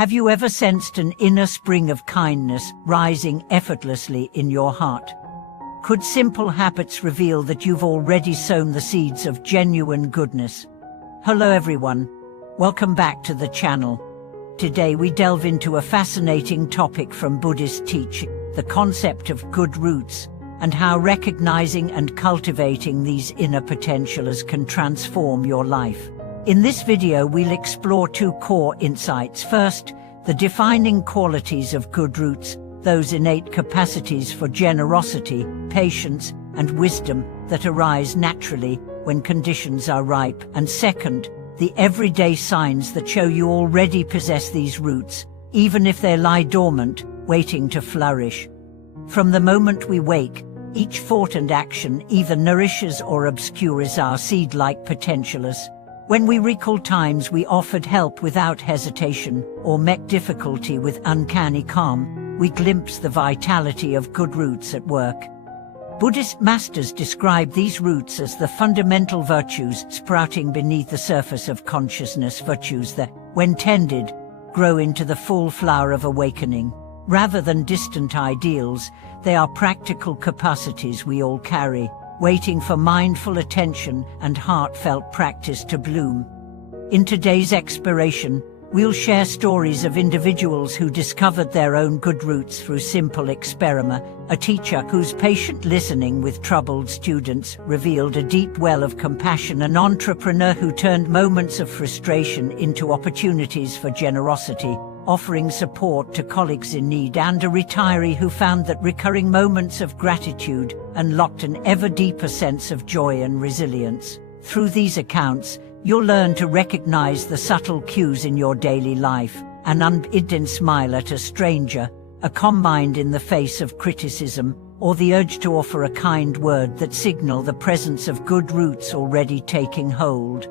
Have you ever sensed an inner spring of kindness rising effortlessly in your heart? Could simple habits reveal that you've already sown the seeds of genuine goodness? Hello everyone, welcome back to the channel. Today we delve into a fascinating topic from Buddhist teaching, the concept of good roots, and how recognizing and cultivating these inner potentials can transform your life. In this video we'll explore two core insights. First, the defining qualities of good roots, those innate capacities for generosity, patience, and wisdom that arise naturally when conditions are ripe. And second, the everyday signs that show you already possess these roots, even if they lie dormant, waiting to flourish. From the moment we wake, each thought and action either nourishes or obscures our seed-like potentials. When we recall times we offered help without hesitation, or met difficulty with uncanny calm, we glimpse the vitality of good roots at work. Buddhist masters describe these roots as the fundamental virtues sprouting beneath the surface of consciousness, virtues that, when tended, grow into the full flower of awakening. Rather than distant ideals, they are practical capacities we all carry, waiting for mindful attention and heartfelt practice to bloom. In today's exploration, we'll share stories of individuals who discovered their own good roots through simple experiment, a teacher whose patient listening with troubled students revealed a deep well of compassion, an entrepreneur who turned moments of frustration into opportunities for generosity, offering support to colleagues in need, and a retiree who found that recurring moments of gratitude unlocked an ever deeper sense of joy and resilience. Through these accounts, you'll learn to recognize the subtle cues in your daily life: an unbidden smile at a stranger, a calm mind in the face of criticism, or the urge to offer a kind word that signal the presence of good roots already taking hold.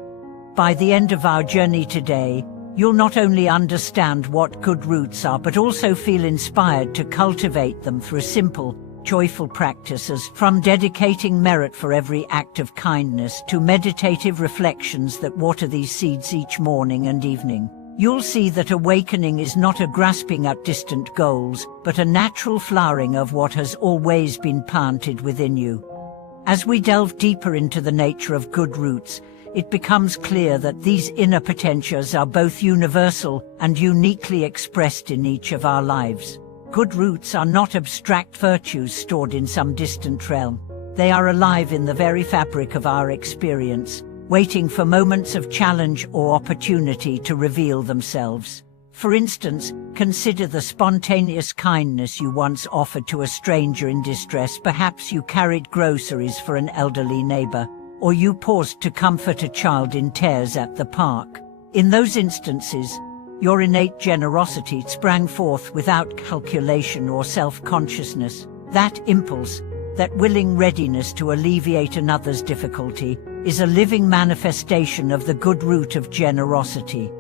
By the end of our journey today, you'll not only understand what good roots are, but also feel inspired to cultivate them through simple, joyful practices, from dedicating merit for every act of kindness to meditative reflections that water these seeds each morning and evening. You'll see that awakening is not a grasping at distant goals, but a natural flowering of what has always been planted within you. As we delve deeper into the nature of good roots, it becomes clear that these inner potentials are both universal and uniquely expressed in each of our lives. Good roots are not abstract virtues stored in some distant realm. They are alive in the very fabric of our experience, waiting for moments of challenge or opportunity to reveal themselves. For instance, consider the spontaneous kindness you once offered to a stranger in distress. Perhaps you carried groceries for an elderly neighbor, or you paused to comfort a child in tears at the park. In those instances, your innate generosity sprang forth without calculation or self-consciousness. That impulse, that willing readiness to alleviate another's difficulty, is a living manifestation of the good root of generosity.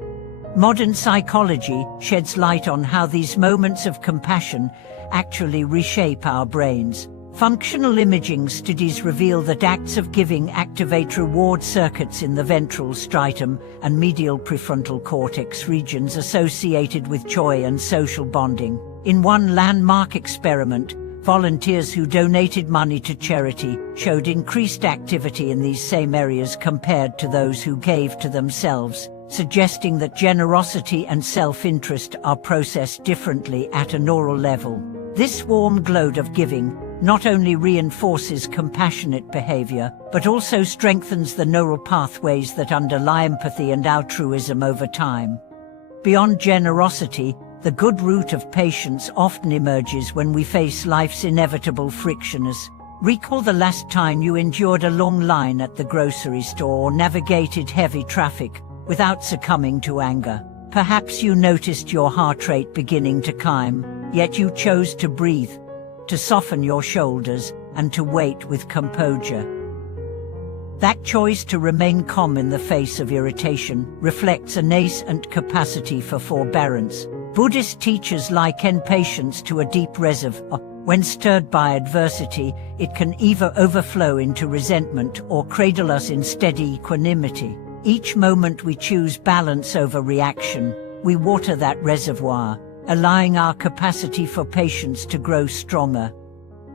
Modern psychology sheds light on how these moments of compassion actually reshape our brains. Functional imaging studies reveal that acts of giving activate reward circuits in the ventral striatum and medial prefrontal cortex regions associated with joy and social bonding. In one landmark experiment, volunteers who donated money to charity showed increased activity in these same areas compared to those who gave to themselves, suggesting that generosity and self-interest are processed differently at a neural level. This warm glow of giving not only reinforces compassionate behavior, but also strengthens the neural pathways that underlie empathy and altruism over time. Beyond generosity, the good root of patience often emerges when we face life's inevitable frictions. Recall the last time you endured a long line at the grocery store or navigated heavy traffic without succumbing to anger. Perhaps you noticed your heart rate beginning to climb, yet you chose to breathe, to soften your shoulders, and to wait with composure. That choice to remain calm in the face of irritation reflects a nascent capacity for forbearance. Buddhist teachers liken patience to a deep reservoir. When stirred by adversity, it can either overflow into resentment or cradle us in steady equanimity. Each moment we choose balance over reaction, we water that reservoir, allowing our capacity for patience to grow stronger.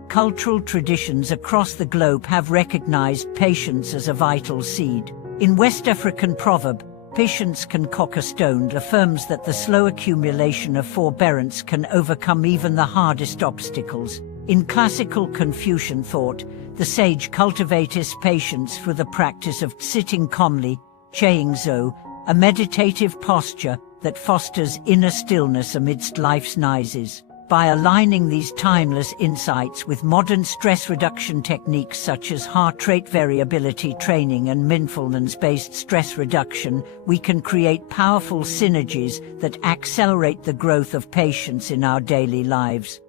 Cultural traditions across the globe have recognized patience as a vital seed. In West African proverb, "Patience can cock a stone," affirms that the slow accumulation of forbearance can overcome even the hardest obstacles. In classical Confucian thought, the sage cultivates patience through the practice of sitting calmly, Zhou, a meditative posture that fosters inner stillness amidst life's noises. By aligning these timeless insights with modern stress reduction techniques such as heart rate variability training and mindfulness-based stress reduction, we can create powerful synergies that accelerate the growth of patience in our daily lives.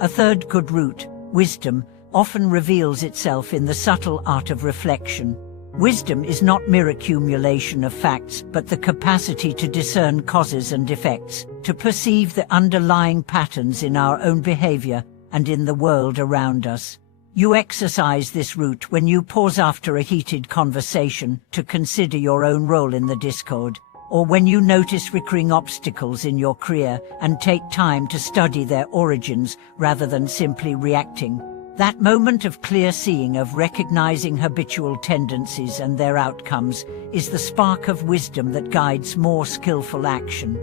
A third good root, wisdom, often reveals itself in the subtle art of reflection. Wisdom is not mere accumulation of facts, but the capacity to discern causes and effects, to perceive the underlying patterns in our own behavior and in the world around us. You exercise this root when you pause after a heated conversation to consider your own role in the discord, or when you notice recurring obstacles in your career and take time to study their origins rather than simply reacting. That moment of clear seeing, of recognizing habitual tendencies and their outcomes, is the spark of wisdom that guides more skillful action.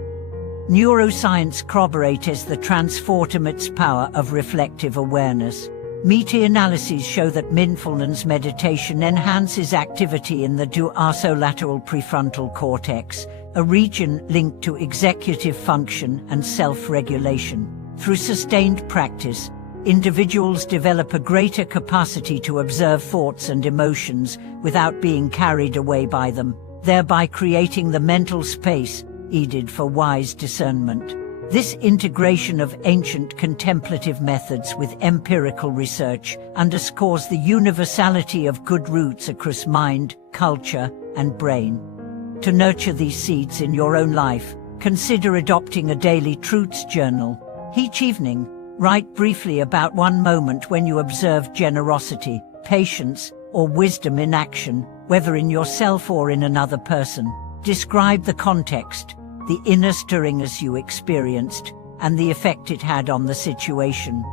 Neuroscience corroborates the transformative power of reflective awareness. Meta-analyses show that mindfulness meditation enhances activity in the dorsolateral prefrontal cortex, a region linked to executive function and self-regulation. Through sustained practice, individuals develop a greater capacity to observe thoughts and emotions without being carried away by them, thereby creating the mental space needed for wise discernment. This integration of ancient contemplative methods with empirical research underscores the universality of good roots across mind, culture, and brain. To nurture these seeds in your own life, consider adopting a daily truths journal. Each evening, write briefly about one moment when you observed generosity, patience, or wisdom in action, whether in yourself or in another person. Describe the context, the inner stirrings you experienced, and the effect it had on the situation.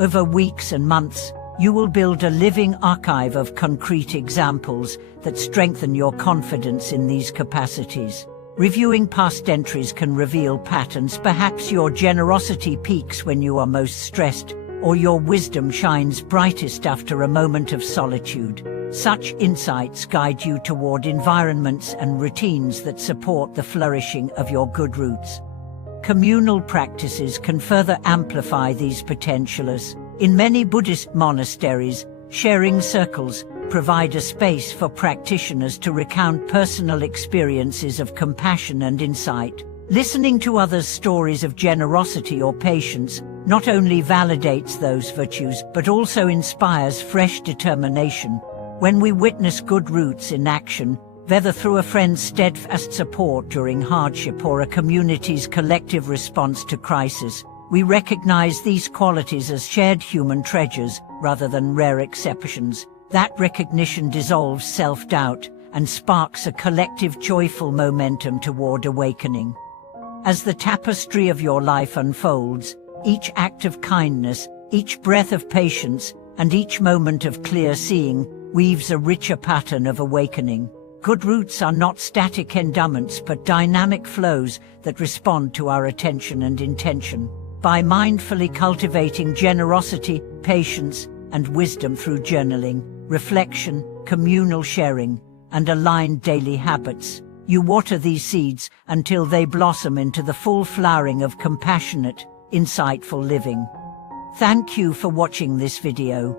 Over weeks and months, you will build a living archive of concrete examples that strengthen your confidence in these capacities. Reviewing past entries can reveal patterns. Perhaps your generosity peaks when you are most stressed, or your wisdom shines brightest after a moment of solitude. Such insights guide you toward environments and routines that support the flourishing of your good roots. Communal practices can further amplify these potentials. In many Buddhist monasteries, sharing circles provide a space for practitioners to recount personal experiences of compassion and insight. Listening to others' stories of generosity or patience not only validates those virtues but also inspires fresh determination. When we witness good roots in action, whether through a friend's steadfast support during hardship or a community's collective response to crisis, we recognize these qualities as shared human treasures rather than rare exceptions. That recognition dissolves self-doubt and sparks a collective joyful momentum toward awakening. As the tapestry of your life unfolds, each act of kindness, each breath of patience, and each moment of clear seeing weaves a richer pattern of awakening. Good roots are not static endowments but dynamic flows that respond to our attention and intention. By mindfully cultivating generosity, patience, and wisdom through journaling, reflection, communal sharing, and aligned daily habits, you water these seeds until they blossom into the full flowering of compassionate, insightful living. Thank you for watching this video.